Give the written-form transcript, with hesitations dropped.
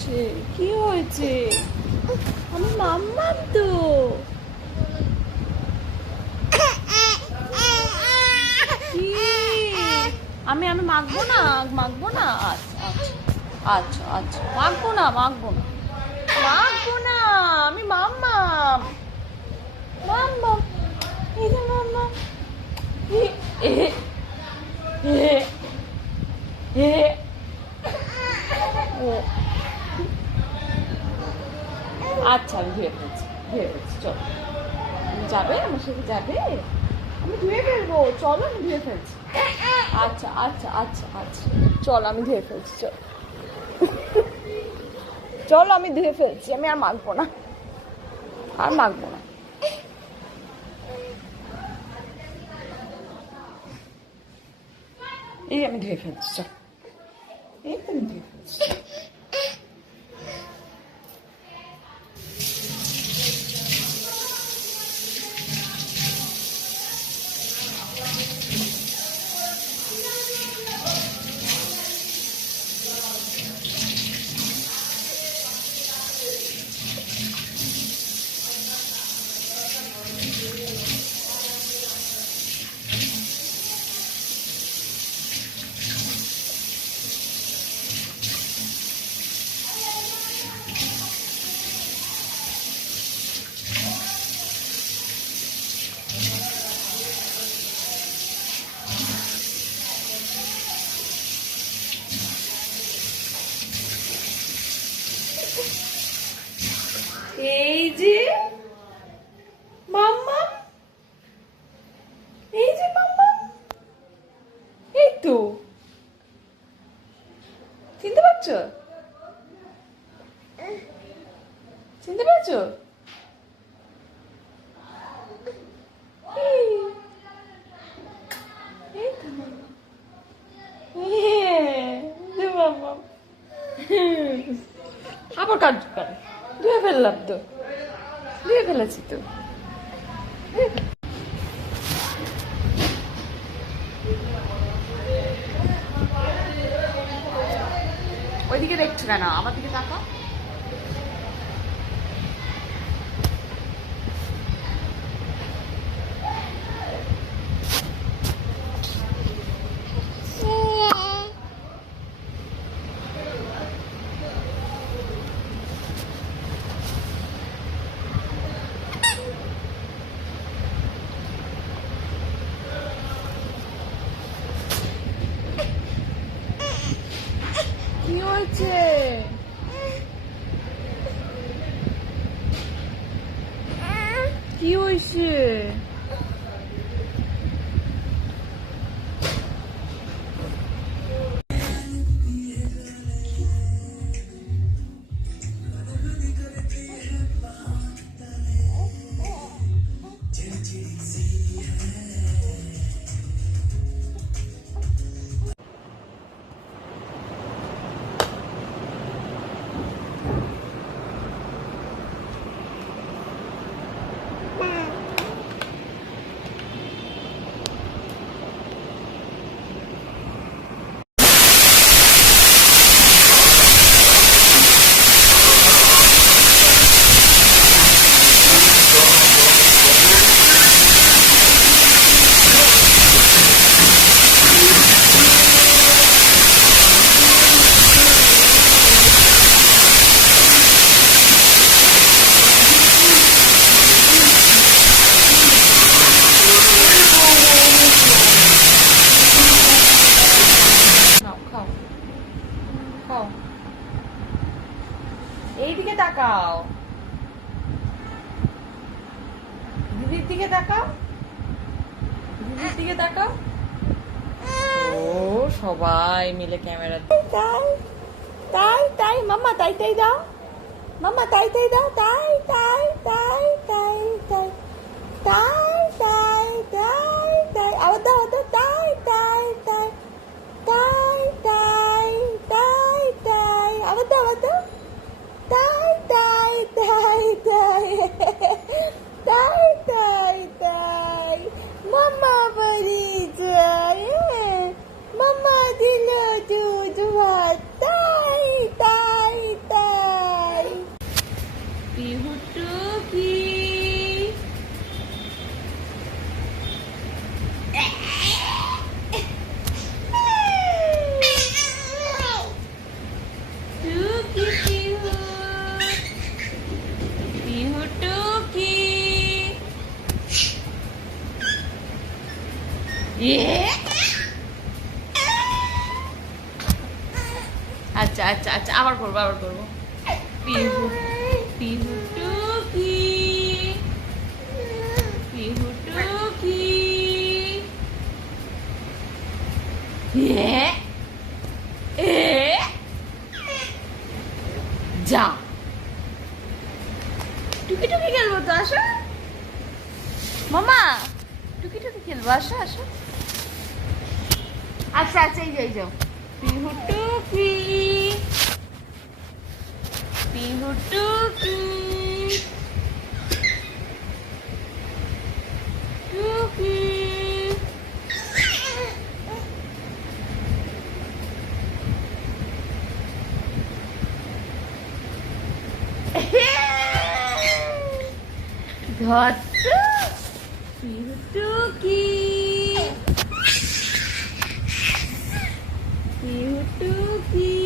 হয়েছে? কি হয়েছে? আমি মাম্মাম তো। কি? আমি আমি মাখবো না, মাখবো না। আচ্ছা আচ্ছা আচ্ছা আচ্ছা, মাখবো না, মাখবো না, মাখবো না। আমি মাম্মাম, মাম্মাম, এই যে মাম্মাম। এ এ এ এ ও আচ্ছা, আমি ধুয়ে ফেলছি, ধুয়ে ফেলছি, চলো। তুমি যাবে আমার সাথে, যাবে? আমি ধুয়ে ফেলবো, চলো, আমি ধুয়ে ফেলছি। আচ্ছা আচ্ছা আচ্ছা আচ্ছা, চলো আমি ধুয়ে ফেলছি, চলো। চলো আমি ধুয়ে ফেলছি, আমি আর মাখবো না, আর মাখবো না। এই আমি ধুয়ে ফেলছি, চল। এই তো আমি ধুয়ে ফেলছি। এই যে মাম্মা, এই যে মাম্মা, এই তো, চিনতে পারছো? চিনতে পারছো? এই এই তো মাম্মা, যে মাম্মা। আবার কাটছো কেন? ধুয়ে ফেললাম তো, ধুয়ে ফেলেছি তো। ওইদিকে দেখছো কেন? আমার দিকে তাকাও। কি হয়েছে? কি হয়েছে? নাও, খাও খাও। এইদিকে তাকাও, দিদির দিকে তাকাও, দিদির দিকে তাকাও। ও সবাই মিলে ক্যামেরা। তাই তাই তাই মাম্মা, তাই তাই দাও, মাম্মা তাই তাই দাও, তাই তাই তাই তাই তাই তাই তাই তাই তাই, আবার দাও, আবার তাই তাই তাই তাই তাই তাই তাই, আবার দাও, আবার দাও, তাই তাই তাই তাই তাই তাই তাই। মাম্মা বাড়ি যায়, মাম্মা দিল দুধ ভাত, তাই তাই তাই। আচ্ছা আচ্ছা আবার করবো পিহু পিহু টুকি পিহু টুকি যা টুকি টুকি খেলবো তো আসো মামা টুকি টুকি খেলবো আসো আসো আচ্ছা আচ্ছা এই যাও পিহু টুকি পিহু টুকি টুকি ধরতো পিহু টুকি পিহু টুকি